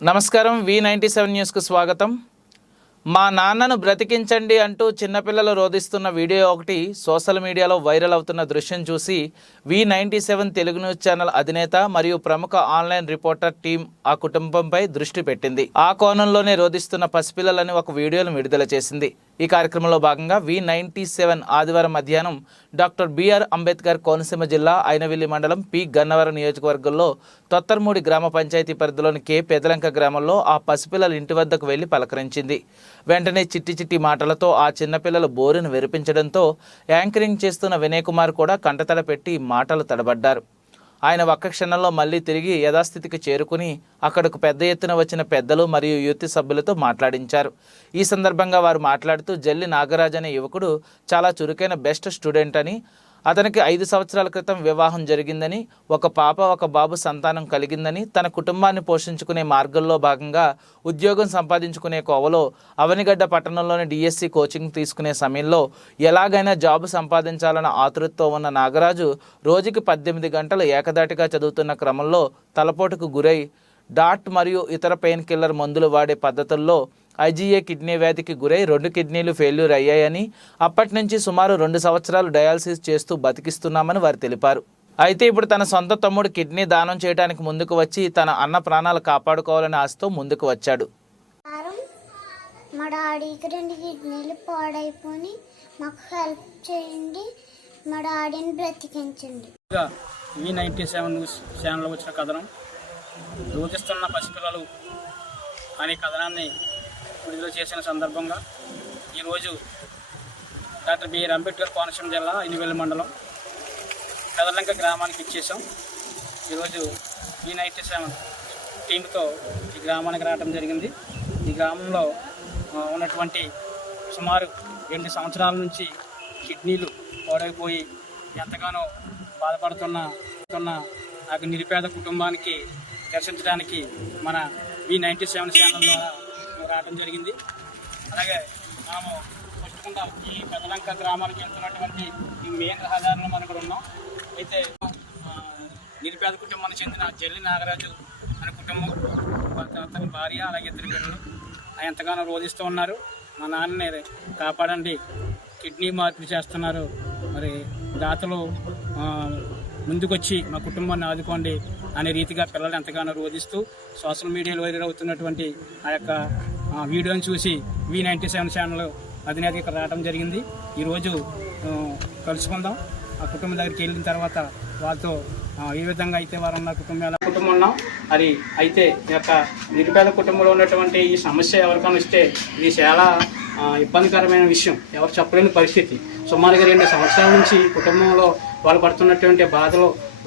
నమస్కారం. V97 న్యూస్కు స్వాగతం. మా నాన్నను బ్రతికించండి అంటూ చిన్నపిల్లలు రోధిస్తున్న వీడియో ఒకటి సోషల్ మీడియాలో వైరల్ అవుతున్న దృశ్యం చూసి V97 తెలుగు న్యూస్ ఛానల్ అధినేత మరియు ప్రముఖ ఆన్లైన్ రిపోర్టర్ టీం ఆ కుటుంబంపై దృష్టి పెట్టింది. ఆ కోణంలోనే రోధిస్తున్న పసిపిల్లలని ఒక వీడియోను విడుదల చేసింది. ఈ కార్యక్రమంలో భాగంగా V97 ఆదివారం మధ్యాహ్నం డాక్టర్ బిఆర్ అంబేద్కర్ కోనసీమ జిల్లా అయినవిల్లి మండలం పి గన్నవరం నియోజకవర్గంలో తొత్తర్మూడి గ్రామ పంచాయతీ పరిధిలోని కె పెదలంక గ్రామంలో ఆ పసిపిల్లల ఇంటి వద్దకు వెళ్లి పలకరించింది. వెంటనే చిట్టి చిట్టి మాటలతో ఆ చిన్నపిల్లలు బోరును వెరిపించడంతో యాంకరింగ్ చేస్తున్న వినయ్ కుమార్ కూడా కంటతడ పెట్టి మాటలు తడబడ్డారు. ఆయన ఒక్క క్షణంలో మళ్లీ తిరిగి యథాస్థితికి చేరుకుని అక్కడకు పెద్ద ఎత్తున వచ్చిన పెద్దలు మరియు యూత్ సభ్యులతో మాట్లాడించారు. ఈ సందర్భంగా వారు మాట్లాడుతూ జల్లి నాగరాజ్ అనే యువకుడు చాలా చురుకైన బెస్ట్ స్టూడెంట్ అని, అతనికి 5 సంవత్సరాల క్రితం వివాహం జరిగిందని, ఒక పాప ఒక బాబు సంతానం కలిగిందని, తన కుటుంబాన్ని పోషించుకునే మార్గంలో భాగంగా ఉద్యోగం సంపాదించుకునే కోవలో అవనిగడ్డ పట్టణంలోని డిఎస్సి కోచింగ్ తీసుకునే సమయంలో ఎలాగైనా జాబు సంపాదించాలన్న ఆతృతతో ఉన్న నాగరాజు రోజుకి 18 గంటలు ఏకదాటిగా చదువుతున్న క్రమంలో తలపోటుకు గురై డాట్ మరియు ఇతర పెయిన్ కిల్లర్ మందులు వాడే పద్ధతుల్లో IgA కిడ్నీ వ్యాధికి గురై 2 కిడ్నీలు ఫెయిల్యూర్ అయ్యాయని, అప్పటి నుంచి సుమారు 2 సంవత్సరాలు డయాలసిస్ చేస్తూ బతికిస్తున్నామని వారు తెలిపారు. అయితే ఇప్పుడు తన సొంత తమ్ముడు కిడ్నీ దానం చేయడానికి ముందుకు వచ్చి తన అన్న ప్రాణాలు కాపాడుకోవాలని ఆశతో ముందుకు వచ్చాడు. మా డాడీకి 2 కిడ్నీలు పాడైపోయి మాకు హెల్ప్ చేయండి, మా డాడీని బ్రతికించండి. V97 న్యూస్ ఛానల్లో వచ్చిన కథనం రోగిస్తున్న పసిపిల్లలు అనే కథనాన్ని విడుదల చేసిన సందర్భంగా ఈరోజు డాక్టర్ బిఆర్ అంబేద్కర్ కోనసీమ జిల్లా అయినవిల్లి మండలం పెదలంక గ్రామానికి ఇచ్చేసాం. ఈరోజు V97 టీంతో ఈ గ్రామానికి రావడం జరిగింది. ఈ గ్రామంలో ఉన్నటువంటి సుమారు 2 సంవత్సరాల నుంచి కిడ్నీలు పాడైపోయి ఎంతగానో బాధపడుతున్న ఆ నిరుపేద కుటుంబానికి దర్శించడానికి మన V97 ఛానల్ ద్వారా రావడం జరిగింది. అలాగే మనము పుస్తకంగా ఈ పెదలంక గ్రామానికి వెళ్తున్నటువంటి ఈ మెయిన్ రహదారిలో మనం ఇక్కడ ఉన్నాం. అయితే నిరుపేద కుటుంబానికి చెందిన జల్లి నాగరాజు అనే కుటుంబం, అతని భార్య అలాగే 2 పిల్లలు ఎంతగానో రోధిస్తూ ఉన్నారు. మా నాన్నని కాపాడండి, కిడ్నీ మార్పిడి చేస్తున్నారు, మరి దాతలు ముందుకొచ్చి మా కుటుంబాన్ని ఆదుకోండి అనే రీతిగా పిల్లలు ఎంతగానో రోధిస్తూ సోషల్ మీడియాలో వైరల్ అవుతున్నటువంటి ఆ యొక్క వీడియోని చూసి V97 ఛానల్ అధినేత ఇక్కడ రావడం జరిగింది. ఈరోజు కలుసుకుందాం. ఆ కుటుంబం దగ్గరికి వెళ్ళిన తర్వాత వాళ్ళతో ఏ విధంగా అయితే వారు ఉన్న కుటుంబం ఉన్నాం అది అయితే ఈ యొక్క నిరుపేద కుటుంబంలో ఉన్నటువంటి ఈ సమస్య ఎవరికైనా వస్తే ఇది చాలా ఇబ్బందికరమైన విషయం, ఎవరు చెప్పలేని పరిస్థితి. సుమారుగా 2 సంవత్సరాల నుంచి కుటుంబంలో వాళ్ళు పడుతున్నటువంటి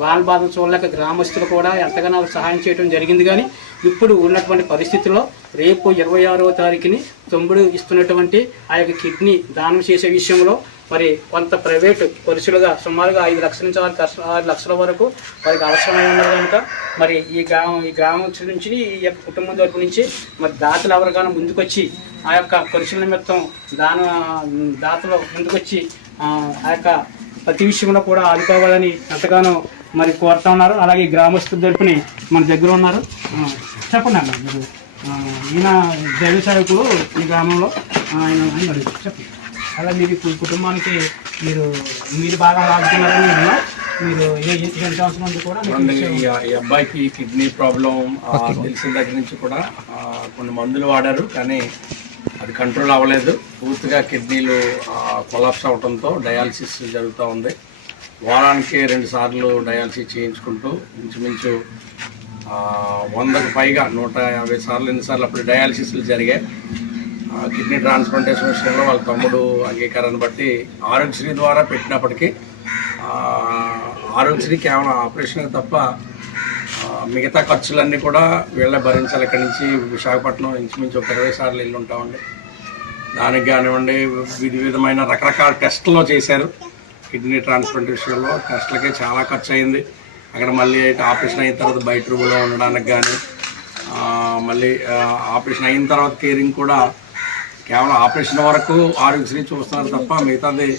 వాళ్ళ బాధలు చూడలేక గ్రామస్తులు కూడా ఎంతగానో సహాయం చేయడం జరిగింది. కానీ ఇప్పుడు ఉన్నటువంటి పరిస్థితుల్లో రేపు 26వ తారీఖుని తమ్ముడు ఇస్తున్నటువంటి ఆ యొక్క కిడ్నీ దానం చేసే విషయంలో మరి కొంత ప్రైవేటు ఖర్చులుగా సుమారుగా 5 లక్షల నుంచి 6 లక్షల వరకు వారికి అవసరమై ఉన్నది కనుక మరి ఈ గ్రామం నుంచి ఈ యొక్క కుటుంబం తరపు నుంచి మరి దాతలు ఎవరికైనా ముందుకొచ్చి ఆ యొక్క ఖర్చుల నిమిత్తం దాతలు ముందుకొచ్చి ఆ యొక్క ప్రతి విషయంలో కూడా ఆదుకోవాలని ఎంతగానో మరి కోరుతా ఉన్నారు. అలాగే గ్రామస్తుల తరపుని మన దగ్గర ఉన్నారు. చెప్పండి అన్న, మీరు ఈయన దైవ సేవకులు ఈ గ్రామంలో చెప్పండి. అలా మీరు కుటుంబానికి మీరు బాగా ఆడుతున్నారని మీరు ఎంత అవసరం ఉంది కూడా ఈ అబ్బాయికి కిడ్నీ ప్రాబ్లం తెలిసిన దగ్గర నుంచి కూడా కొన్ని మందులు వాడారు, కానీ అది కంట్రోల్ అవ్వలేదు. పూర్తిగా కిడ్నీలు కొలాప్స్ అవడంతో డయాలసిస్ జరుగుతూ ఉంది. వారానికి 2 సార్లు డయాలసిస్ చేయించుకుంటూ ఇంచుమించు 100కు పైగా 150 సార్లు ఎన్నిసార్లు అప్పుడు డయాలసిస్లు జరిగాయి. కిడ్నీ ట్రాన్స్ప్లాంటేషన్ విషయంలో వాళ్ళ తమ్ముడు అంగీకారాన్ని బట్టి ఆరోగ్యశ్రీ ద్వారా పెట్టినప్పటికీ ఆరోగ్యశ్రీ కేవలం ఆపరేషన్కి తప్ప మిగతా ఖర్చులన్నీ కూడా వీళ్ళే భరించాలి. ఇక్కడి నుంచి విశాఖపట్నం ఇంచుమించు ఒక 20 సార్లు వెళ్ళి ఉంటామండి. దానికి కానివ్వండి విధమైన రకరకాల టెస్టులు చేశారు. కిడ్నీ ట్రాన్స్ప్లాంట్ విషయంలో టెస్టులకే చాలా ఖర్చు అయింది. అక్కడ మళ్ళీ ఆపరేషన్ అయిన తర్వాత బయట రూమ్లో ఉండడానికి కానీ మళ్ళీ ఆపరేషన్ అయిన తర్వాత కేరింగ్ కూడా కేవలం ఆపరేషన్ వరకు ఆరోగ్యశ్రీ చూస్తున్నారు తప్ప మిగతాది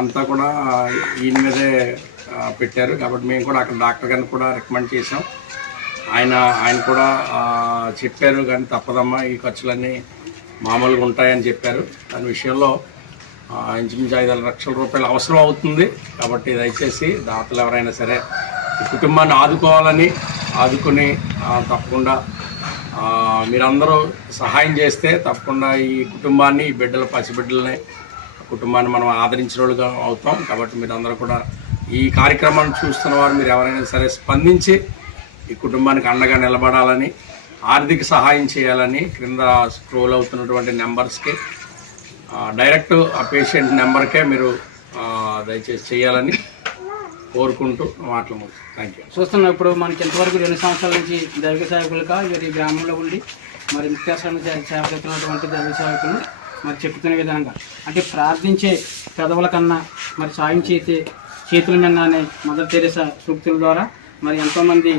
అంతా కూడా ఈయన మీదే పెట్టారు. కాబట్టి మేము కూడా అక్కడ డాక్టర్ గారిని కూడా రికమెండ్ చేసాం. ఆయన కూడా చెప్పారు, కానీ తప్పదమ్మా ఈ ఖర్చులన్నీ మామూలుగా ఉంటాయని చెప్పారు. దాని విషయంలో ఇంచుమించు 5 లక్షల రూపాయలు అవసరం అవుతుంది. కాబట్టి దయచేసి దాతలు ఎవరైనా సరే ఈ కుటుంబాన్ని ఆదుకుని తప్పకుండా మీరందరూ సహాయం చేస్తే తప్పకుండా ఈ కుటుంబాన్ని, ఈ పసిబిడ్డలని కుటుంబాన్ని మనం ఆదరించిన వాళ్ళుగా అవుతాం. కాబట్టి మీరందరూ కూడా ఈ కార్యక్రమాన్ని చూస్తున్న వారు మీరు ఎవరైనా సరే స్పందించి ఈ కుటుంబానికి అండగా నిలబడాలని, ఆర్థిక సహాయం చేయాలని క్రింద స్క్రోల్ అవుతున్నటువంటి నెంబర్స్కి డైరెక్ట్ ఆ పేషెంట్ నెంబర్కే మీరు దయచేసి చేయాలని కోరుకుంటూ మాట్లాడు. Thank you. చూస్తున్నాం ఇప్పుడు మనకి ఇంతవరకు 2 సంవత్సరాల నుంచి దైవ సేవకులుగా ఈ గ్రామంలో ఉండి మరి నిత్యాసరణ సేవకున్నటువంటి దైవ సేవకులు మరి చెప్తున్న విధంగా అంటే ప్రార్థించే పెదవుల కన్నా మరి సాయం చేతుల మిన్నానే మదర్ తెరెసా సూక్తుల ద్వారా మరి ఎంతోమంది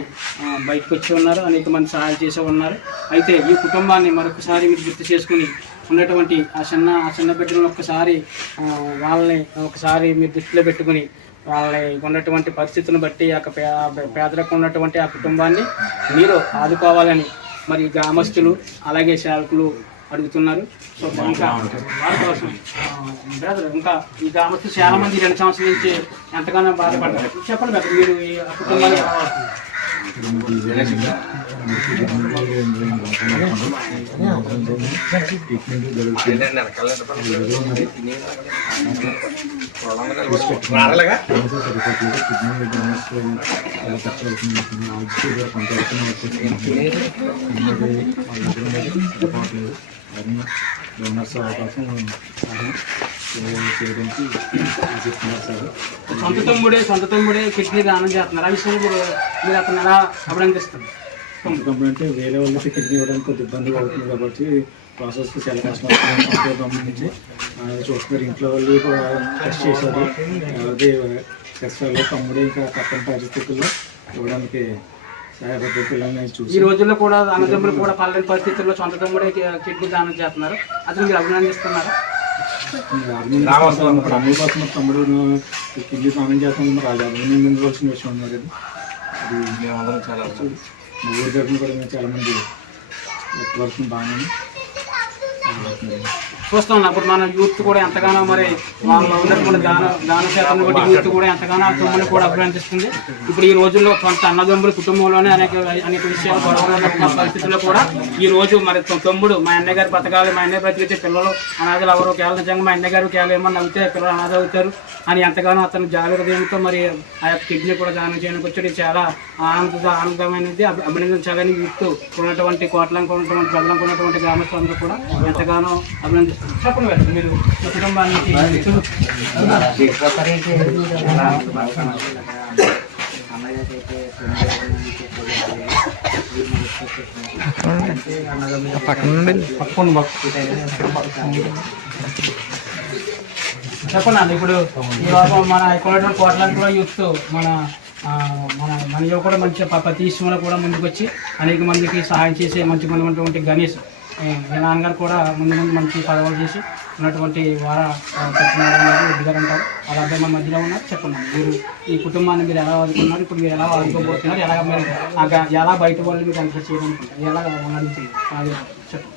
బయటకు వచ్చి ఉన్నారు, అనేక మంది సహాయం చేసే ఉన్నారు. అయితే ఈ కుటుంబాన్ని మరొకసారి మీరు గుర్తు చేసుకుని ఉన్నటువంటి ఆ చిన్న బిడ్డలను వాళ్ళని ఒకసారి మీరు దృష్టిలో పెట్టుకుని వాళ్ళని ఉన్నటువంటి పరిస్థితులను బట్టి పేదలకు ఉన్నటువంటి ఆ కుటుంబాన్ని మీరు ఆదుకోవాలని మరి గ్రామస్తులు అలాగే సేవకులు అడుగుతున్నారు. సో ఇంకా బ్రదర్ ఇంకా ఈ గ్రామస్తులు చాలా మంది 2 సంవత్సరాల నుంచి ఎంతగానో బాధపడ్డారు. చెప్పండి బ్రదర్, మీరు ఈ కుటుంబాన్ని ఎలా డోనర్స్ అవకాశం చేయడానికి చెప్తున్నారు సార్. సొంత తమ్ముడే కిడ్నీ దానం చేస్తున్నారు. ఆ విషయంలో మీరు అతను ఎలా అభినందిస్తారు? సొంత తమ్ముడు అంటే వేరే వాళ్ళకి కిడ్నీ ఇవ్వడానికి కొద్ది ఇబ్బందిగా అవుతుంది కాబట్టి ప్రాసెస్ చాలా కష్టం అవుతుంది. గమనించి చూస్తున్నారు, ఇంట్లో వాళ్ళు టెస్ట్ చేశారు, అదే టెస్ట్ తమ్ముడే ఇంకా తప్పని పరిస్థితుల్లో ఇవ్వడానికి ఈ రోజుల్లో కూడా అన్నదమ్ములు కూడా పల్లెని పరిస్థితుల్లో సొంత తమ్ముడే కిడ్నీ దానం చేస్తున్నారు. అతను మీరు అభినందిస్తున్నారా? అమ్మ కోసం తమ్ముడు కిడ్నీ దానం చేస్తాం, మరి అది అభినందించవలసిన విషయం ఉన్నారు. అది మేమందరం చాలా ఊరి తరఫున కూడా మేము చాలామంది వరకు బాగానే చూస్తున్నాం. అప్పుడు మన యూత్ కూడా ఎంతగానో మరి వాళ్ళు ఉన్నటువంటి దాన శాతం బట్టి యూత్ కూడా ఎంతగానో ఆ తమ్ముని కూడా అభినందిస్తుంది. ఇప్పుడు ఈ రోజుల్లో కొంత అన్నదమ్ముల కుటుంబంలోనే అనేక విషయాలు గొడవలు పరిస్థితుల్లో కూడా ఈ రోజు మరి తమ్ముడు మా అన్నయ్య గారి బతకాలి, మా అన్నయ్య బతికితే పిల్లలు అనాథలు ఎవరు కేవలం నిజంగా మా అన్నయ్య గారు కేవలం ఏమన్నా అవుతే పిల్లలు అనాథ అవుతారు అని ఎంతగానో అతను జాలి హృదయంతో మరి ఆ యొక్క కిడ్నీ కూడా దానం చేయడానికి వచ్చి చాలా ఆనందమైనది, అభినందించాలని యూత్ ఉన్నటువంటి కోట్లకు ఉన్నటువంటి ప్రజలకు ఉన్నటువంటి గ్రామస్తులందరూ కూడా ఎంతగానో అభినందిస్తారు. చెప్పండి మీరు కుటుంబానికి చెప్పండి అండి. ఇప్పుడు ఈ లోపల మన ఇక్కడ కోట్లంలో యూత్ మన మనలో కూడా మంచి ప్రతి విషయంలో కూడా ముందుకు వచ్చి అనేక మందికి సహాయం చేసే మంచి ఉన్నటువంటి గణేష్ మీ నాన్నగారు కూడా ముందు మంచి పదవులు చేసి ఉన్నటువంటి ఎడ్డిగారు అంటారు. వాళ్ళ అబ్బాయి మన మధ్యలో ఉన్నారు. చెప్పండి మీరు ఈ కుటుంబాన్ని మీరు ఎలా ఆదుకున్నారు, ఇప్పుడు మీరు ఎలా ఆదుకోబోతున్నారు, ఎలా మీరు ఎలా బయట వాళ్ళు మీరు ఎంకరేజ్ చేయడానికి ఎలా అడుగుతుంది చెప్పండి.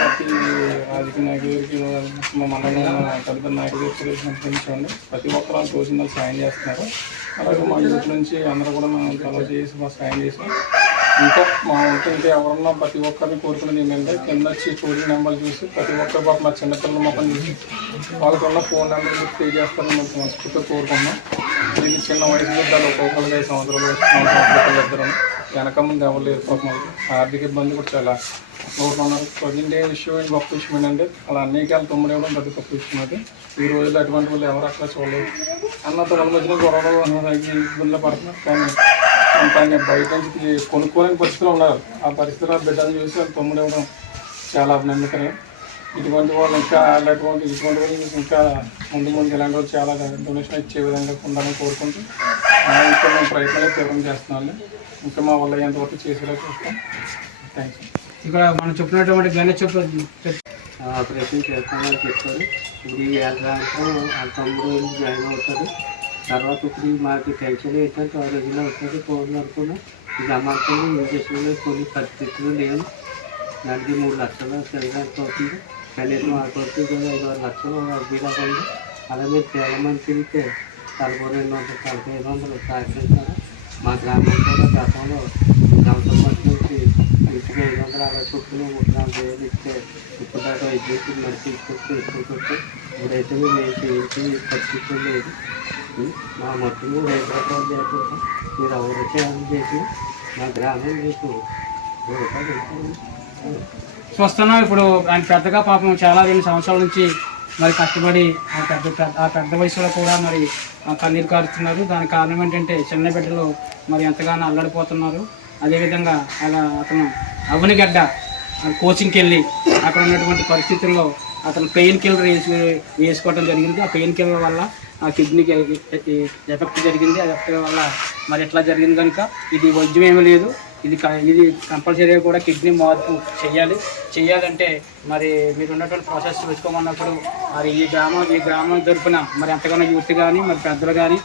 ప్రతి రాజకీయ నాయకుడికి మా మండలం తదుపరి నాయకుడికి చూడండి, ప్రతి ఒక్కరు తోచిన సాయం చేస్తున్నారు. అలాగే మా యూత్ నుంచి అందరూ కూడా మనం కలవ చేసి మా సాయం చేసాం. ఇంకా మా వంతు ఇంకా ఎవరన్నా ప్రతి ఒక్కరిని కోరుకునేది ఏంటంటే కింద వచ్చి చూడని నెంబర్లు చూసి ప్రతి ఒక్కరి పాప మా చిన్నపిల్లల మొక్కలు చూసి వాళ్ళకున్న ఫోన్ నెంబర్ మీరు పే చేస్తారని మేము మనస్ఫూర్తిగా కోరుకున్నాం. ఇది చిన్న వయసు బిడ్డలు ఒక్కొక్కరికి 5 సంవత్సరాలు 4 సంవత్సరాలు ఇద్దరు వెనక ముందు ఎవరు లేరు. పాపం ఆర్థిక ఇబ్బంది కూడా చాలా కోరుకున్నారు. ప్రజెంట్ ఏ విషయం గొప్ప విషయం ఏంటంటే అలా అన్నికాలు తొమ్మిది ఇవ్వడం పెద్ద గొప్ప విషయం. అది ఈ రోజుల్లో అటువంటి వాళ్ళు ఎవరు అట్లా చూడలేదు. అన్నతో వాళ్ళ మధ్యన గొడవలు ఇబ్బందులు పడుతున్నారు. కానీ ఆయన బయట నుంచి కొనుక్కోలేని పరిస్థితులు ఉన్నారు. ఆ పరిస్థితుల్లో బిడ్డలు చూసి వాళ్ళు తొమ్మిది ఇవ్వడం చాలా అభినందకరం. ఇటువంటి వాళ్ళు ఇంకా ఇటువంటి వాళ్ళు ఇంకా ముందు ఇలాంటి వాళ్ళు చాలా డొనేషన్ ఇచ్చే విధంగా ఉండాలని కోరుకుంటూ ఇంకా మేము ప్రయత్నాలు తీవ్రం చేస్తున్నాము. ఇంకా మా వల్ల ఎంతవరకు చేసేలా చూస్తాం. థ్యాంక్స్. ఇక్కడ మనం చెప్పినటువంటి గణేష్ ఆపరేషన్ చేస్తామని చెప్పారు. ఇప్పుడు ఈ ఏడాదితో ఆ తమ్ముడు జాయిన్ అవుతాడు. తర్వాత ఇప్పుడు మాకు టెన్షన్ ఏంటంటే 6 రోజులు అవుతుంది. ఫోన్ వరకు జమార్తలు ఇంజక్షన్లు కొన్ని పరిస్థితులు లేవు. దానికి 3 లక్షలు చేయడానికి అవుతుంది. కనీసం ఆ ఖర్చు 5-6 లక్షలు అవ్వకుండా అలాగే చాలా మంది తిరిగితే 245 సహకరించారు. మా గ్రామం కూడా గతంలో సంవత్సరం నుంచి ఇంటికి 560 చొప్పున 34,000 ఇస్తే ఇప్పుడు దాకా వైద్యులు నడిపించుకుంటూ ఇచ్చుకుంటూ ఇప్పుడైతే ఇంటి పరిస్థితి లేదు. మా మొత్తం రైతులు చేయకుండా మీరు ఎవరు చేయాలని చేసి మా గ్రామం మీకు చూస్తున్నాం. ఇప్పుడు ఆయన పెద్దగా పాపం చాలా 2 సంవత్సరాల నుంచి మరి కష్టపడి ఆ పెద్ద వయసులో కూడా మరి కన్నీరు కారుతున్నారు. దానికి కారణం ఏంటంటే చిన్న బిడ్డలు మరి ఎంతగానో అల్లడిపోతున్నారు. అదేవిధంగా అలా అతను అవనిగడ్డ కోచింగ్కి వెళ్ళి అక్కడ ఉన్నటువంటి పరిస్థితుల్లో అతను పెయిన్ కిల్లర్ వేసుకోవడం జరిగింది. ఆ పెయిన్ కిల్లర్ వల్ల ఆ కిడ్నీకి ఎఫెక్ట్ జరిగింది. ఆ ఎఫెక్ట్ వల్ల మరి ఎట్లా జరిగింది కనుక ఇది వైద్యం ఏమీ లేదు. ఇది కంపల్సరీగా కూడా కిడ్నీ మార్పు చేయాలంటే మరి మీరు ఉన్నటువంటి ప్రాసెస్ చూసుకోమన్నప్పుడు మరి ఈ గ్రామం తరపున మరి ఎంతగానో యూత్ కానీ మరి పెద్దలు కానీ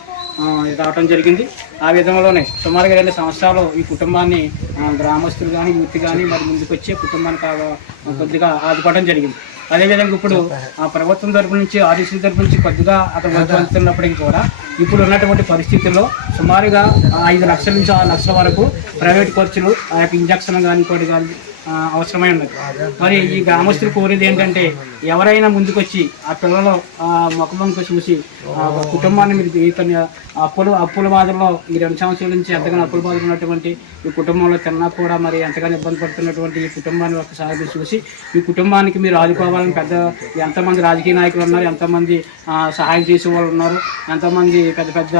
రావడం జరిగింది. ఆ విధంలోనే సుమారుగా 2 సంవత్సరాలు ఈ కుటుంబాన్ని గ్రామస్తులు కానీ యూత్ కానీ మరి ముందుకు వచ్చే కుటుంబానికి కొద్దిగా ఆదుకోవడం జరిగింది. అదేవిధంగా ఇప్పుడు ఆ ప్రభుత్వం తరపు నుంచి ఆర్టీసీ తరపు నుంచి కొద్దిగా అతను వస్తున్నప్పటికీ కూడా ఇప్పుడు ఉన్నటువంటి పరిస్థితుల్లో సుమారుగా 5 లక్షల నుంచి 6 లక్షల వరకు ప్రైవేట్ ఖర్చులు ఆ యొక్క ఇంజక్షన్ కానీ ఇంకోటి కానీ అవసరమై ఉన్నది. మరి ఈ గ్రామస్తులు కోరేది ఏంటంటే ఎవరైనా ముందుకొచ్చి ఆ పిల్లలు ముఖంకి చూసి కుటుంబాన్ని మీరు అప్పుల బాధల్లో ఈ 2 సంవత్సరాల నుంచి ఎంతగానో అప్పుల బాధలు ఉన్నటువంటి ఈ కుటుంబంలో తిన్నా కూడా మరి ఎంతగానో ఇబ్బంది పడుతున్నటువంటి ఈ కుటుంబాన్ని ఒకసారి చూసి ఈ కుటుంబానికి మీరు ఆదుకోవాలని ఎంతమంది రాజకీయ నాయకులు ఉన్నారు, ఎంతమంది సహాయం చేసే వాళ్ళు ఉన్నారు, ఎంతమంది పెద్ద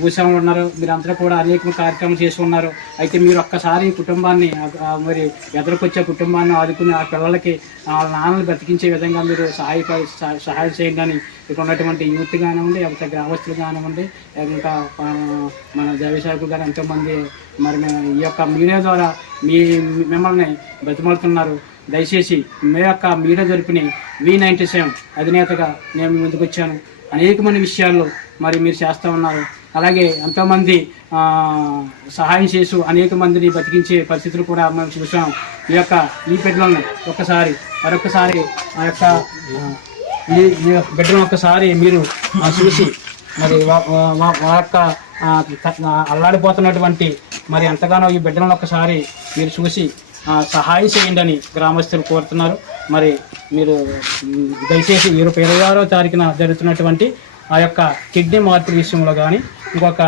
భూస్వాములు ఉన్నారు, మీరంతా కూడా అనేక కార్యక్రమాలు చేసి ఉన్నారు. అయితే మీరు ఒక్కసారి ఈ కుటుంబాన్ని మరి ఎదురుకొచ్చే కుటుంబాన్ని ఆదుకుని ఆ పిల్లలకి వాళ్ళ నాన్నలు బ్రతికించే విధంగా మీరు సహాయం చేయండి. ఇక్కడ ఉన్నటువంటి యూత్ కానివ్వండి, లేకపోతే గ్రామస్తులు కానివ్వండి, ఇంకా మన దేవశాఖలు కానీ ఎంతోమంది మరి ఈ యొక్క మీడియా ద్వారా మిమ్మల్ని బ్రతిమలుతున్నారు. దయచేసి మీ యొక్క మీడియా జరిపిన V97 అధినేతగా నేను ముందుకు వచ్చాను. అనేకమంది విషయాల్లో మరి మీరు చేస్తూ ఉన్నారు. అలాగే ఎంతోమంది సహాయం చేసి అనేక మందిని బతికించే పరిస్థితులు కూడా మనం చూసాం. ఈ బిడ్డలను మరొకసారి ఆ యొక్క ఈ బిడ్డలను ఒక్కసారి మీరు చూసి మరి మా యొక్క అల్లాడిపోతున్నటువంటి మరి ఎంతగానో ఈ బిడ్డలను ఒక్కసారి మీరు చూసి సహాయం చేయండి అని గ్రామస్తులు కోరుతున్నారు. మరి మీరు దయచేసి 26వ తారీఖున జరుగుతున్నటువంటి ఆ యొక్క కిడ్నీ మార్పు విషయంలో కానీ ఇంకొక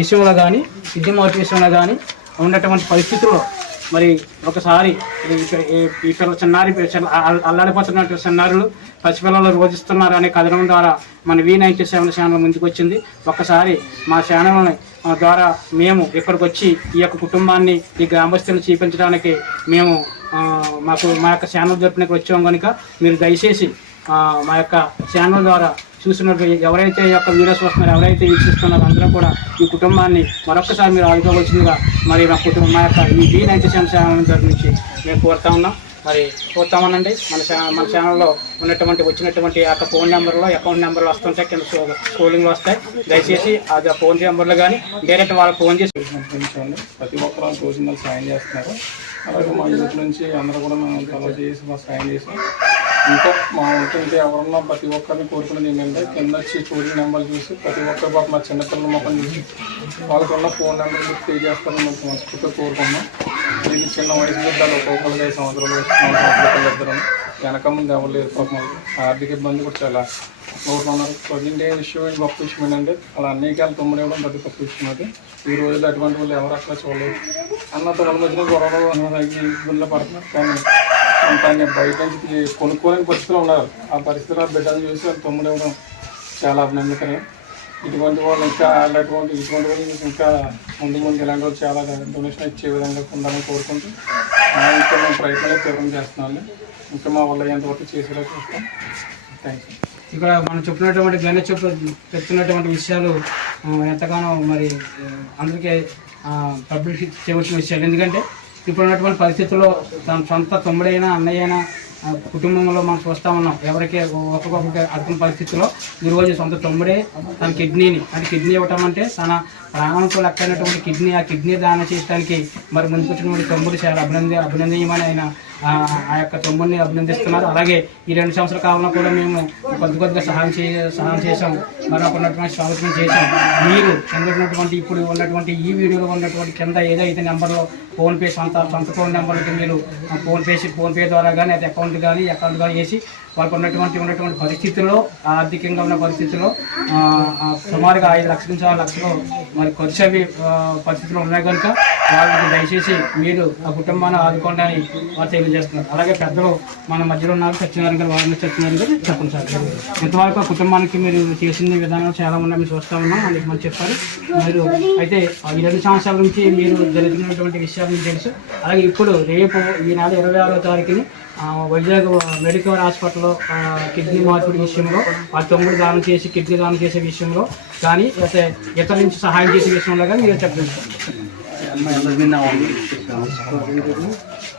విషయంలో కానీ కిడ్నీ మార్పు విషయంలో కానీ ఉన్నటువంటి పరిస్థితుల్లో మరి ఒకసారి ఈ చిన్నారి అల్లాడిపోతున్నటువంటి చిన్నారులు పసిపిల్లలు రోధిస్తున్నారు అనే కథనం ద్వారా మన V97 ఛానల్ ముందుకు వచ్చింది. ఒక్కసారి మా ఛానల్ ద్వారా మేము ఇక్కడికి వచ్చి ఈ యొక్క కుటుంబాన్ని ఈ గ్రామస్తులను చూపించడానికి మేము మా యొక్క ఛానల్ జరుపునకి వచ్చాము కనుక మీరు దయచేసి మా యొక్క ఛానల్ ద్వారా చూసినట్టు ఎవరైతే ఈ యొక్క వీడియోస్ వస్తున్నారో, ఎవరైతే వీక్షిస్తున్నారో అందరూ కూడా ఈ కుటుంబాన్ని మరొకసారి మీరు ఆదుకోవాల్సిందిగా మరి మా యొక్క ఈ V97 ఛానల్ తరఫు నుంచి మేము కోరుతామనండి. మన ఛానల్లో వచ్చినటువంటి ఆ ఫోన్ నెంబర్లో అకౌంట్ నెంబర్లు వస్తుంటాయి, కింద స్క్రోలింగ్లో వస్తాయి. దయచేసి ఆ ఫోన్ నెంబర్లు కానీ డైరెక్ట్ వాళ్ళకి ఫోన్ చేసి ప్రతి ఒక్కరు తోచిన సాయం చేస్తున్నారు. అలాగే మా యూత్ నుంచి అందరూ కూడా మనం కలవ చేసి మా సాయం చేసాం. ఇంకా మా ఉంటుంటే ఎవరన్నా ప్రతి ఒక్కరిని కోరుకునేది ఏంటంటే కింద వచ్చి చూడని నెంబర్లు చూసి ప్రతి ఒక్కరు పాప మా చిన్నపిల్లల మొక్కలు చూసి వాళ్ళకున్న ఫోన్ నెంబర్ మీరు పే చేస్తారని మేము మనస్ఫూర్తిగా కోరుకున్నాం. ఇది చిన్న వయసు బిడ్డలు ఒక్కొక్కరికి 5 సంవత్సరాలు ఇద్దరు వెనక ముందు ఎవరు లేదు. పాపం ఆర్థిక ఇబ్బంది కూడా చాలా కోరుకున్నారు. ప్రజెంట్ విషయం గొప్ప విషయం ఏంటంటే అలా అనేకాలు తొమ్మిది ఇవ్వడం ప్రతి గొప్ప విషయం. అది ఈ రోజుల్లో అటువంటి వాళ్ళు ఎవరు అక్కడ చూడలేదు. అన్నతో వాళ్ళ మధ్యన గొడవలు ఇబ్బందులు పడుతున్నారు. కానీ బయట నుంచి కొనుక్కోలేని పరిస్థితులు ఉన్నారు. ఆ పరిస్థితుల్లో బిడ్డలు చూసి వాళ్ళు తొమ్మిది ఇవ్వడం చాలా అభినందకరం. ఇటువంటి వాళ్ళు ఇటువంటి వాళ్ళు ఇంకా ముందు ఇలాంటి వాళ్ళు చాలా డొనేషన్ ఇచ్చే విధంగా ఉండాలని కోరుకుంటూ ఇంకా మేము ప్రయత్నాలు తీవ్రం చేస్తున్నాము. ఇంకా మా వల్ల ఎంతవరకు చేసేలా చూస్తాం. Thank you. ఇక్కడ మనం చెప్పినటువంటి చెప్తున్నటువంటి విషయాలు ఎంతగానో మరి అందరికీ పబ్లిక్ చేయవలసిన విషయాలు. ఎందుకంటే ఇప్పుడు ఉన్నటువంటి పరిస్థితుల్లో తన సొంత తమ్ముడైనా అన్నయ్యైనా కుటుంబంలో మనం చూస్తూ ఉన్నాం. ఎవరికి ఒక్కొక్కరికి అడుగుతున్న పరిస్థితుల్లో ఈరోజు సొంత తమ్ముడే తన కిడ్నీని ఇవ్వటం అంటే తన ప్రాణంతో లెక్కైనటువంటి ఆ కిడ్నీ దానం చేయడానికి మరి ముందుకు వచ్చినటువంటి తమ్ముడు చాలా అభినందనీయమని ఆయన ఆ యొక్క తమ్ముడిని అభినందిస్తున్నారు. అలాగే ఈ 2 సంవత్సరాల కాలంలో కూడా మేము కొద్దిగా సహాయం చేసాం, మరొక ఉన్నటువంటి స్వాగతం చేసాం. మీరు కింద ఇప్పుడు ఉన్నటువంటి ఈ వీడియోలో ఉన్నటువంటి కింద ఏదైతే నెంబర్లో ఫోన్పే సొంత ఫోన్ నెంబర్కి మీరు ఫోన్పే ద్వారా కానీ అయితే అకౌంట్ కానీ వేసి వాళ్ళకు ఉన్నటువంటి పరిస్థితుల్లో ఆర్థికంగా ఉన్న పరిస్థితుల్లో సుమారుగా 5 లక్షల నుంచి 6 లక్షలు మరి ఖర్చు అవి పరిస్థితులు ఉన్నాయి కనుక వాళ్ళకి దయచేసి మీరు ఆ కుటుంబాన్ని ఆదుకోవడానికి వాళ్ళు తెలియజేస్తున్నారు. అలాగే పెద్దలు మన మధ్యలో ఉన్నారు, సత్యనారాయణ గారు, వాళ్ళని సత్యనారాయణ గారు చెప్పండి సార్. ఇంతవరకు ఆ కుటుంబానికి మీరు చేసిన విధానం చాలా ఉన్నాయి, మీరు చూస్తూ ఉన్నాం, అందుకు మనం చెప్పారు. మీరు అయితే ఈ 2 సంవత్సరాల నుంచి మీరు జరుగుతున్నటువంటి విషయాలు మీకు తెలుసు. అలాగే ఇప్పుడు రేపు ఈ నెల 26వ తారీఖుని వైజాగ్ మెడికల్ హాస్పిటల్లో కిడ్నీ మార్పిడి విషయంలో ఆ తమ్ముడు కిడ్నీ దానం చేసే విషయంలో కానీ అయితే ఇతరుల నుంచి సహాయం చేసే విషయంలో కానీ మీరు చెప్పండి.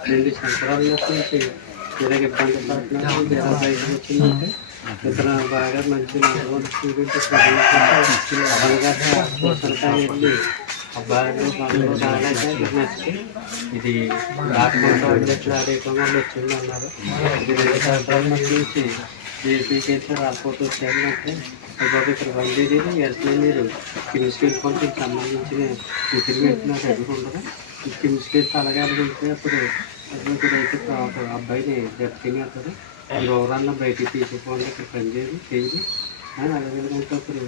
2 సంవత్సరాల నుంచి ఇలాగ ఇబ్బంది పడుతున్నారు. ఇతర బాగా మంచి వెళ్ళి ఇది రాకుండా వచ్చేట్లు ఆడేయటం వల్ల వచ్చింది అన్నారు. ఇది 2 సంవత్సరాల నుంచి ఏపీకి రాకపోతే వచ్చారంటే బాబు ఇక్కడ బండి వెళ్తే మీరు కిమ్స్కి వెళ్ళిపోతే సంబంధించిన ట్రీట్మెంట్ నాకు ఎదుర్కొంటారు. కిమ్స్కి వెళ్తే అలాగే అడిగితే అప్పుడు ఇప్పుడైతే అబ్బాయిని డెప్తిని అవుతారు, ఎవరన్నా బయటికి తీసుకోండి, ఇక్కడ పనిచేయదు అలాగే అప్పుడు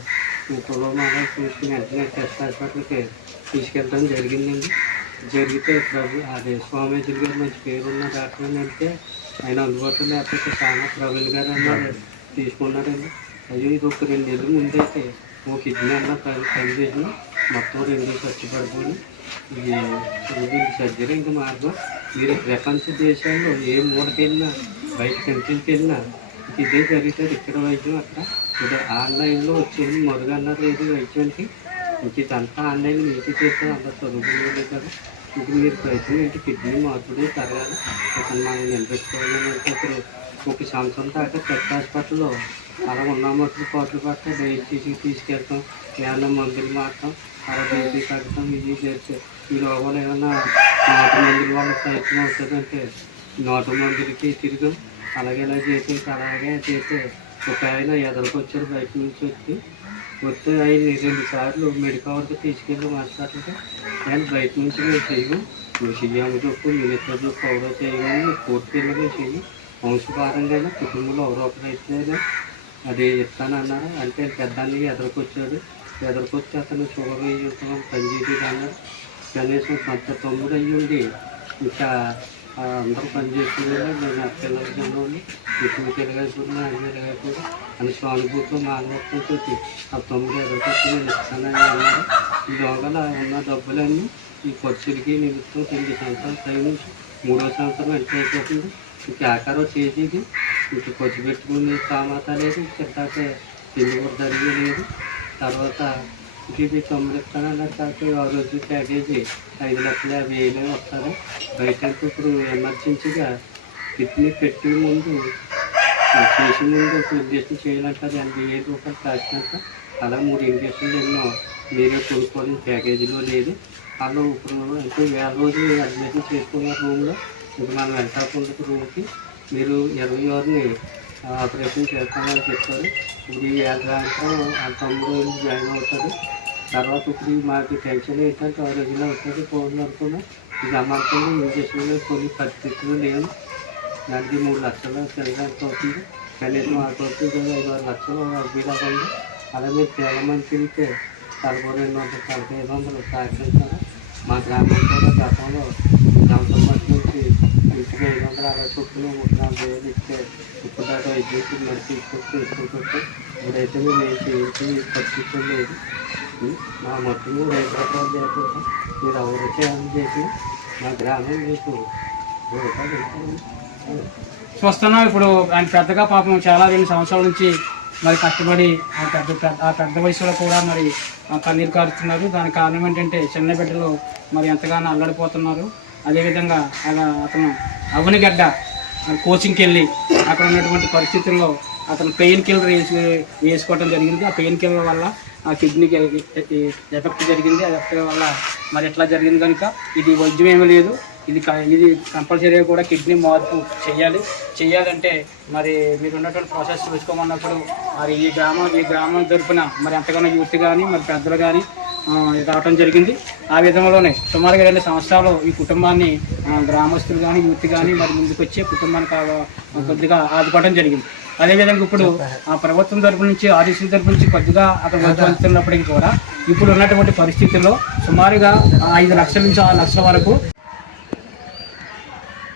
తులో మాట చూసుకుని వెంటనే టెస్ట్ హాస్పిటల్కి తీసుకెళ్ళడం జరిగిందండి. జరిగితే అదే స్వామీజీ గారు మంచి పేరున్న డాక్టర్ అని అంటే ఆయన అందుబాటులో లేకపోతే చాలా ప్రవీణ్ గారు అన్నారు తీసుకున్నారండి. అయ్యో ఇది ఒక 2 నెలల ముందైతే ఓ కిడ్నీ అన్న పని చేసిన మొత్తం 2 ఖర్చు పడిపోయి ఇది సర్జరీ ఇంకా మార్గం. మీరు ప్రపంచ దేశాల్లో ఏ మూడకెళ్ళినా బయట కంట్రీకి వెళ్ళినా ఇదే జరుగుతుంది. ఇక్కడ వైద్యం అక్కడ ఇది ఆన్లైన్లో వచ్చేది మరుగన్నారు లేదు వైద్యానికి. ఇంక ఇదంతా ఆన్లైన్ మీకు చేస్తే అంత చదువుకునే కదా. ఇంక మీరు ప్రయత్నం ఏంటి కిడ్నీ మార్పుడే తరగాలి, ఇక్కడ మనం నిలబెట్టుకోవాలని ఇప్పుడు 1 సంవత్సరం దాకా పెద్ద హాస్పిటల్లో అలా ఉన్నమట్లు కోట్లు పట్ట దయచేసి తీసుకెళ్తాం, ఏమన్నా మందులు మారతాం, అలా బేబీ కడతాం, ఇది చేస్తే ఈ లోపల ఏమన్నా 100 మందుల వాళ్ళ ప్రయత్నం అవుతుందంటే 100 మందులకి తిరిగాం. అలాగే ఇలా చేసి అలాగే చేస్తే ఒక ఆయన ఎదరికి వచ్చారు బయట నుంచి వస్తే ఆయన్ని 2 సార్లు మెడికల్ వరకు తీసుకెళ్ళి హాస్పిటల్కి. కానీ బయట నుంచి మేము చెయ్యము, నువ్వు చెయ్యాము చెప్పు, మినిస్టర్ చెప్పు ఎవరో చేయమని కోర్టుకి వెళ్ళి మేము చెయ్యి, వంశపారంగా కుటుంబంలో ఎవరో ఒకరైతే అది ఇస్తానన్నారు. అంటే పెద్దానికి ఎదరికొచ్చాడు, ఎదరికొచ్చి అతను షుగర్ వేయించడం పనిచేసేది అన్నారు. కనీసం సొంత తమ్ముడు అయ్యింది ఇంకా అందరూ పనిచేస్తున్నారు. నేను పిల్లల కింద ఎక్కువ తిరగకుండా కూడా అని స్వానుభూతితో మాట్లాడుతూ ఆ తమ్ముడు ఎదుర్కొచ్చి నేను ఇస్తానని అన్నారు. ఈ లోగల ఉన్న డబ్బులన్నీ ఈ ఖర్చులకి నిమిత్తం 2 సంవత్సరాల పై నుంచి 3వ సంవత్సరం ఎంత అయిపోతుంది. ఇంక ఆకారం చేసేది ఇంక ఖర్చు పెట్టుకునే సామాత లేదు, చెట్టాకే తిండి కూడా జరిగి లేదు. తర్వాత ఇది తమ్ముడు ఇస్తానన్నారు కాక ఆ రోజు ప్యాకేజీ 5,50,000 వస్తారు. బయట ఇప్పుడు ఎమర్జెన్సీగా కిడ్నీ పెట్టి ముందు చేసిన ముందు ఒక ఇంజక్షన్ చేయాలంటే అది 80,000 రూపాయలు కాసినాక అలా 3 ఇంజక్షన్లు ఎన్నో మీరే కొనుక్కోని ప్యాకేజీలో లేదు. వాళ్ళు ఇప్పుడు అంటే 1000 రోజులు అడ్మిషన్ చేసుకున్న రూమ్లో ఇప్పుడు మనం వెంటాకుండా రూమ్కి మీరు 26ని ఆపరేషన్ చేస్తామని చెప్పారు. ఇప్పుడు ఈ 1000 సాయంత్రం ఆ తమ్ముడు జాయిన్ అవుతాడు. తర్వాత ఇప్పుడు మాకు టెన్షన్ ఏంటంటే 6 రోజులు అవుతుంది ఫోన్ అనుకున్నా ఇది అమ్మకుండా ఇంజక్షన్లు కొన్ని పరిస్థితులు లేవు. దానికి 3 లక్షలు తిరగాల్సి అవుతుంది. కనీసం ఆటోకి 5-6 లక్షలు అవ్వకుండా అలా మీరు చాలా మంది తిరిగితే 200-500 సహకరించారు. మా గ్రామం కూడా గతంలో సంవత్సరం నుంచి ఇంటికి 500 చొప్పున 3-4,000 ఇస్తే ఇప్పుడు దాకా వైద్యులు మరి తీసుకొచ్చి ఇప్పుడైతే మేము ఇంటి ఖర్చు లేదు. మా మొత్తం రైతులు చేయకుండా మీరు ఎవరు చేయాలని చేసి మా గ్రామం మీకు చూస్తున్నాం. ఇప్పుడు ఆయన పెద్దగా పాపం చాలా 2 సంవత్సరాల నుంచి మరి కష్టపడి ఆ పెద్ద వయసులో కూడా మరి కన్నీరు కారుతున్నారు. దానికి కారణం ఏంటంటే చిన్న బిడ్డలు మరి ఎంతగానో అల్లడిపోతున్నారు. అదేవిధంగా అతను అవనిగడ్డ కోచింగ్కి వెళ్ళి అక్కడ ఉన్నటువంటి పరిస్థితుల్లో అతను పెయిన్ కిల్లర్ వేసుకోవడం జరిగింది. ఆ పెయిన్ కిల్లర్ వల్ల ఆ కిడ్నీకి ఎఫెక్ట్ జరిగింది. ఆ ఎఫెక్ట్ వల్ల మరి ఎట్లా జరిగింది కనుక ఇది వైద్యం ఏమీ లేదు. ఇది కంపల్సరీగా కూడా కిడ్నీ మార్పు చేయాలంటే మరి మీరు ఉన్నటువంటి ప్రాసెస్ చూసుకోమన్నప్పుడు మరి ఈ గ్రామం తరపున మరి ఎంతగానో యూత్ కానీ మరి పెద్దలు కానీ రావటం జరిగింది. ఆ విధంలోనే సుమారుగా 2 సంవత్సరాలు ఈ కుటుంబాన్ని గ్రామస్తులు కానీ యూత్ కానీ మరి ముందుకు వచ్చే కుటుంబానికి కొద్దిగా ఆదుకోవడం జరిగింది. అదేవిధంగా ఇప్పుడు ప్రభుత్వం తరపు నుంచి ఆర్టీసీ తరపు నుంచి కొద్దిగా అతను వస్తున్నప్పటికీ కూడా ఇప్పుడు ఉన్నటువంటి పరిస్థితుల్లో సుమారుగా 5 లక్షల నుంచి 6 లక్షల వరకు.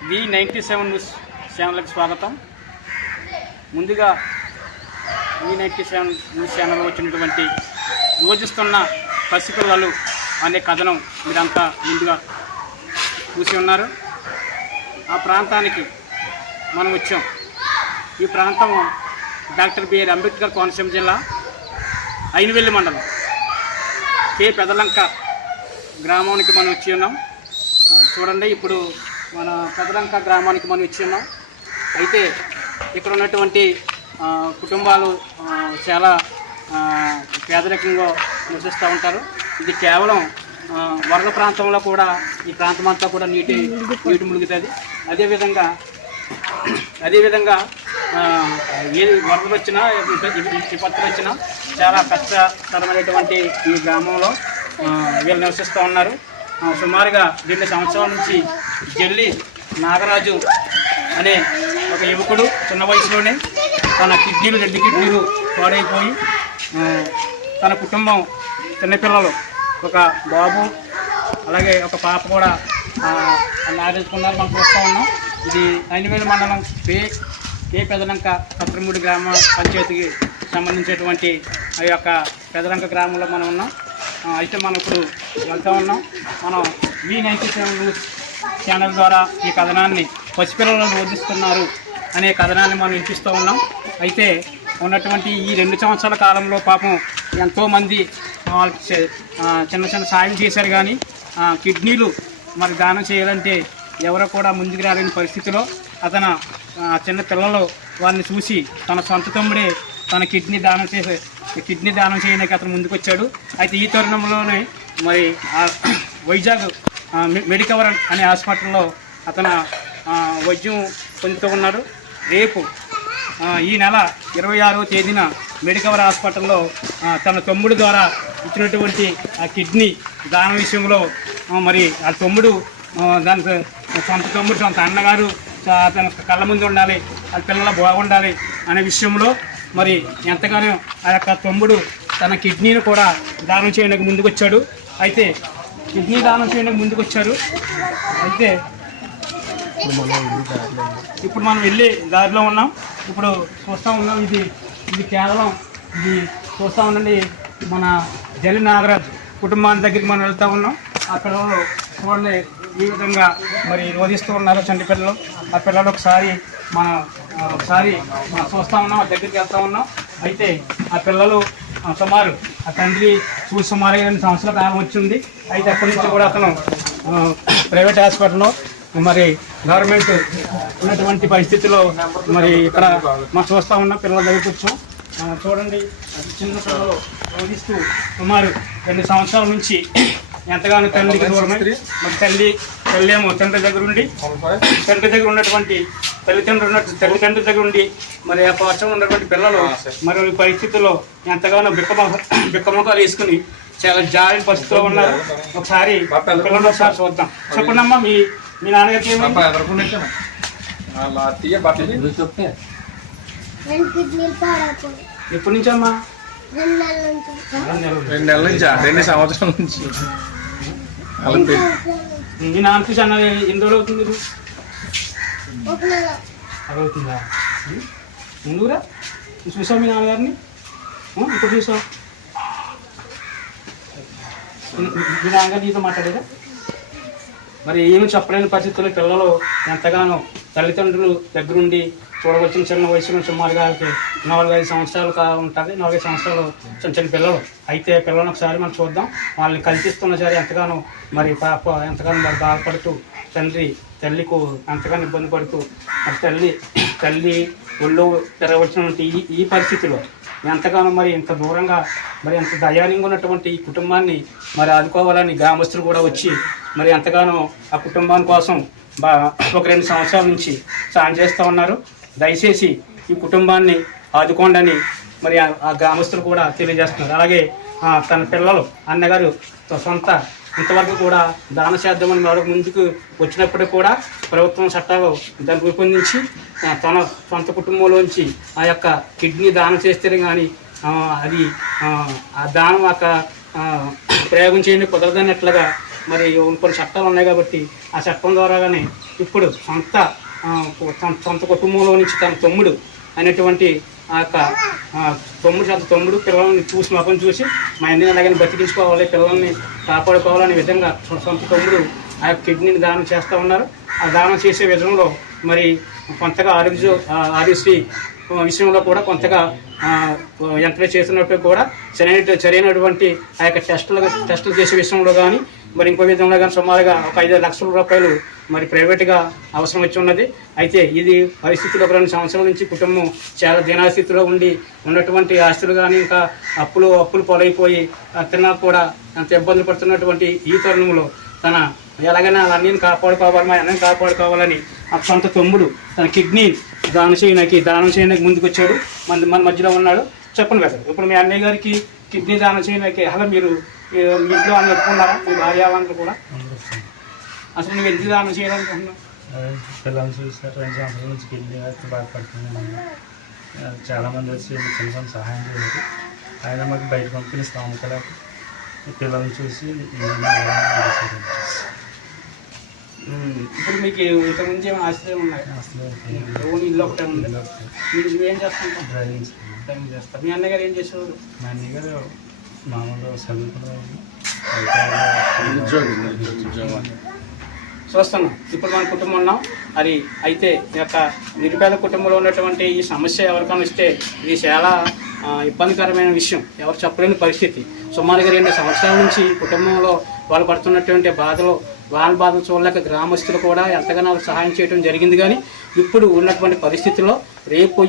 V97 న్యూస్ ఛానల్కి స్వాగతం. ముందుగా V97 న్యూస్ ఛానల్లో వచ్చినటువంటి యోచిస్తున్న పసిపిల్లలు అనే కథనం మీరంతా ముందుగా చూసి ఉన్నారు. ఆ ప్రాంతానికి మనం వచ్చాం. ఈ ప్రాంతం డాక్టర్ బిఆర్ అంబేద్కర్ కోనసీమ జిల్లా అయినవెల్లి మండలం కే పెదలంక గ్రామానికి మనం వచ్చి ఉన్నాం. చూడండి, ఇప్పుడు మన పెదలంక గ్రామానికి మనం వచ్చి ఉన్నాం. అయితే ఇక్కడ ఉన్నటువంటి కుటుంబాలు చాలా పేదరికంగా నివసిస్తూ ఉంటారు. ఇది కేవలం వరద ప్రాంతంలో కూడా ఈ ప్రాంతం అంతా కూడా నీటి ములుగుతుంది. అదేవిధంగా ఏ వరదలు వచ్చినా విపత్తులు వచ్చినా చాలా కష్టతరమైనటువంటి ఈ గ్రామంలో వీళ్ళు నివసిస్తూ ఉన్నారు. సుమారుగా 2 సంవత్సరాల నుంచి జల్లి నాగరాజు అనే ఒక యువకుడు చిన్న వయసులోనే తన 2 కిడ్నీలు పాడైపోయి తన కుటుంబం చిన్నపిల్లలు ఒక బాబు అలాగే ఒక పాప కూడా నారేసుకున్నారు. మనం చూస్తూ ఉన్నాం. ఇది అయినవేలు మండలం కే పెదలంక పత్రమూడి గ్రామ పంచాయతీకి సంబంధించినటువంటి ఆ యొక్క పెదలంక గ్రామంలో మనం ఉన్నాం. అయితే మనం ఇప్పుడు వెళ్తూ ఉన్నాం. మనం V97 న్యూస్ ఛానల్ ద్వారా ఈ కథనాన్ని పసిపిల్లలను బోధిస్తున్నారు అనే కథనాన్ని మనం వినిపిస్తూ ఉన్నాం. అయితే ఉన్నటువంటి ఈ 2 సంవత్సరాల కాలంలో పాపం ఎంతోమంది వాళ్ళకి చిన్న సాయం చేశారు. కానీ కిడ్నీలు మరి దానం చేయాలంటే ఎవరో కూడా ముందుకు రాలేని పరిస్థితిలో అతను చిన్న పిల్లలు వారిని చూసి తన సొంత తమ్ముడే తన కిడ్నీ దానం చేయడానికి అతను ముందుకు వచ్చాడు. అయితే ఈ తరుణంలోనే మరి వైజాగ్ మెడికవర్ అనే హాస్పిటల్లో అతను వైద్యం పొందుతూ ఉన్నాడు. రేపు ఈ నెల 26వ తేదీన మెడికవర్ హాస్పిటల్లో తన తమ్ముడు ద్వారా ఇచ్చినటువంటి ఆ కిడ్నీ దానం విషయంలో మరి ఆ తమ్ముడు దానికి సొంత అన్నగారు తన కళ్ళ ముందు ఉండాలి, ఆ పిల్లల బాగుండాలి అనే విషయంలో మరి ఎంతగానో ఆ యొక్క తమ్ముడు తన కిడ్నీని కూడా దానం చేయడానికి ముందుకొచ్చాడు. అయితే కిడ్నీ దానం చేయడానికి ముందుకొచ్చారు. అయితే ఇప్పుడు మనం వెళ్ళి దారిలో ఉన్నాం. ఇప్పుడు చూస్తూ ఉన్నాం. ఇది కేవలం చూస్తూ ఉండండి. మన జల్లి నాగరాజ్ కుటుంబాన్ని దగ్గరికి మనం వెళ్తూ ఉన్నాం. ఆ పిల్లలు చూడండి ఈ విధంగా మరి రోధిస్తూ ఉన్నారు చంటి పిల్లలు. ఆ పిల్లలు ఒకసారి మనం చూస్తూ ఉన్నాం, ఆ దగ్గరికి వెళ్తూ ఉన్నాం. అయితే ఆ పిల్లలు సుమారు ఆ తండ్రి చూసి సుమారు 8 సంవత్సరాల కాలం వచ్చింది. అయితే అక్కడి నుంచి కూడా అతను ప్రైవేట్ హాస్పిటల్లో మరి గవర్నమెంట్ ఉన్నటువంటి పరిస్థితుల్లో మరి ఇక్కడ మనం చూస్తూ ఉన్నాం. పిల్లల దగ్గరికి వచ్చాం. చూడండి, చిన్న పిల్లలు రోధిస్తూ సుమారు 2 సంవత్సరాల నుంచి ఎంతగానో తండ్రికి దూరమై మరి తల్లి ఏమో తండ్రి దగ్గర ఉన్నటువంటి తల్లిదండ్రుల దగ్గర ఉండి మరి ఆ పక్షం ఉన్నటువంటి పిల్లలు మరి పరిస్థితుల్లో ఎంతగానో బిక్కముఖాలు వేసుకుని చాలా జాలి పరిస్థితిలో ఉన్నారు. ఒకసారి పిల్లలు ఒకసారి చూద్దాం. చెప్పండి అమ్మా, మీ నాన్నగారికి ఎప్పటి నుంచి అమ్మా? 2 నెలల నుంచి 2 సంవత్సరాల నుంచి. మీ నాన్న చూసి అన్న ఎన్ని రోజులు అవుతుంది? అవుతుందా? ముందురా చూసావు మీ నాన్నగారిని? ఇప్పుడు చూసావు మీ నాన్నగారు నీతో మాట్లాడేదా? మరి ఏమి చెప్పలేని పరిస్థితుల్లో పిల్లలు ఎంతగానో తల్లిదండ్రులు దగ్గరుండి చూడవలసిన చిన్న వయసులో సుమారుగా 4-5 సంవత్సరాలు ఉంటుంది. 4-5 సంవత్సరాలు చిన్న పిల్లలు. అయితే పిల్లలను ఒకసారి మనం చూద్దాం. వాళ్ళని కల్పిస్తున్న సరే ఎంతగానో మరి పాప ఎంతగానో మరి బాధపడుతూ తండ్రి తల్లికు అంతగానో ఇబ్బంది పడుతూ మరి తల్లి ఒళ్ళు పెరగవలసినటువంటి ఈ పరిస్థితిలో ఎంతగానో మరి ఇంత దూరంగా మరి ఎంత దయాళంగా ఉన్నటువంటి ఈ కుటుంబాన్ని మరి ఆదుకోవాలని గ్రామస్తులు కూడా వచ్చి మరి ఎంతగానో ఆ కుటుంబం కోసం ఒక 2 సంవత్సరాల నుంచి సాయం చేస్తూ ఉన్నారు. దయచేసి ఈ కుటుంబాన్ని ఆదుకోండి మరి ఆ గ్రామస్తులు కూడా తెలియజేస్తున్నారు. అలాగే తన పిల్లలు అన్నగారు సొంత ఇంతవరకు కూడా దాన చేద్దామని మరొక ముందుకు వచ్చినప్పుడు కూడా ప్రభుత్వం చట్టాలు దాన్ని రూపొందించి తన సొంత కుటుంబంలోంచి ఆ యొక్క కిడ్నీ దానం చేస్తేనే కానీ అది ఆ దానం ప్రయోగం చేయండి కుదరదన్నట్లుగా మరి కొన్ని చట్టాలు ఉన్నాయి కాబట్టి ఆ చట్టం ద్వారాగానే ఇప్పుడు సొంత కుటుంబంలో నుంచి తన తమ్ముడు అనేటువంటి ఆ యొక్క తమ్ముడు పిల్లల్ని చూసి మొఖం చూసి మా అన్ని అలాగని బతికించుకోవాలి, పిల్లల్ని కాపాడుకోవాలనే విధంగా సొంత తమ్ముడు ఆ యొక్క కిడ్నీని దానం చేస్తూ ఉన్నారు. ఆ దానం చేసే విధంలో మరి కొంతగా ఆరోగ్యశ్రీ విషయంలో కూడా కొంతగా ఎంకరేజ్ చేస్తున్నప్పుడు కూడా సరైనటువంటి ఆ యొక్క టెస్టులు చేసే విషయంలో కానీ మరి ఇంకో విధంగా కానీ సుమారుగా ఒక 5 లక్షల రూపాయలు మరి ప్రైవేట్గా అవసరం వచ్చి ఉన్నది. అయితే ఇది పరిస్థితులు ఒక 2 సంవత్సరాల నుంచి కుటుంబం చాలా దీనాస్థితిలో ఉన్నటువంటి ఆస్తులు కానీ ఇంకా అప్పులు పొలైపోయి తిన్నా కూడా అంత ఇబ్బందులు పడుతున్నటువంటి ఈ తరుణంలో తన ఎలాగైనా అన్నీ కాపాడుకోవాలి, మా అన్నని కాపాడుకోవాలని ఆ సొంత తమ్ముడు తన కిడ్నీ దానం చేయడానికి ముందుకు వచ్చాడు. మన మధ్యలో ఉన్నాడు. చెప్పండి కదా, ఇప్పుడు మీ అన్నయ్య గారికి కిడ్నీ దానం చేయడానికి అలా మీరు మీ ఇంట్లో అని ఒప్పుకున్నారా? మీ భార్యావంతులు కూడా అసలు నువ్వు ఎందుకు దానం చేయాలనుకుంటున్నావు? పిల్లలు చూస్తారు 2 సంవత్సరాల నుంచి కిడ్నీ బాధపడుతున్నాను. చాలామంది వచ్చి చిన్న సహాయం చేయాలి. ఆయన మాకు బయట పంపిణీ స్థామకలేక పిల్లల్ని చూసి ఇప్పుడు మీకు ఇంతకుముందు ఏమైనా ఆశ్రయం ఉన్నాయి? ఇల్లు ఒకటే ఉంది. మీరు ఏం చేస్తుంటారు? డ్రైవింగ్ చేస్తారు. మీ అన్నగారు ఏం చేసేవారు? మా అన్నగారు మామూలుగా చదువుకునేవాళ్ళు. చూస్తున్నాం ఇప్పుడు మన కుటుంబం ఉన్నాం. అది అయితే ఈ యొక్క నిరుపేద కుటుంబంలో ఉన్నటువంటి ఈ సమస్య ఎవరికైనా ఇస్తే ఇది చాలా ఇబ్బందికరమైన విషయం, ఎవరు చెప్పలేని పరిస్థితి. సుమారుగా 2 సంవత్సరాల నుంచి కుటుంబంలో వాళ్ళు పడుతున్నటువంటి వాళ్ళ బాధలు చూడలేక గ్రామస్తులు కూడా ఎంతగానో సహాయం చేయడం జరిగింది. కానీ ఇప్పుడు ఉన్నటువంటి పరిస్థితుల్లో రేపు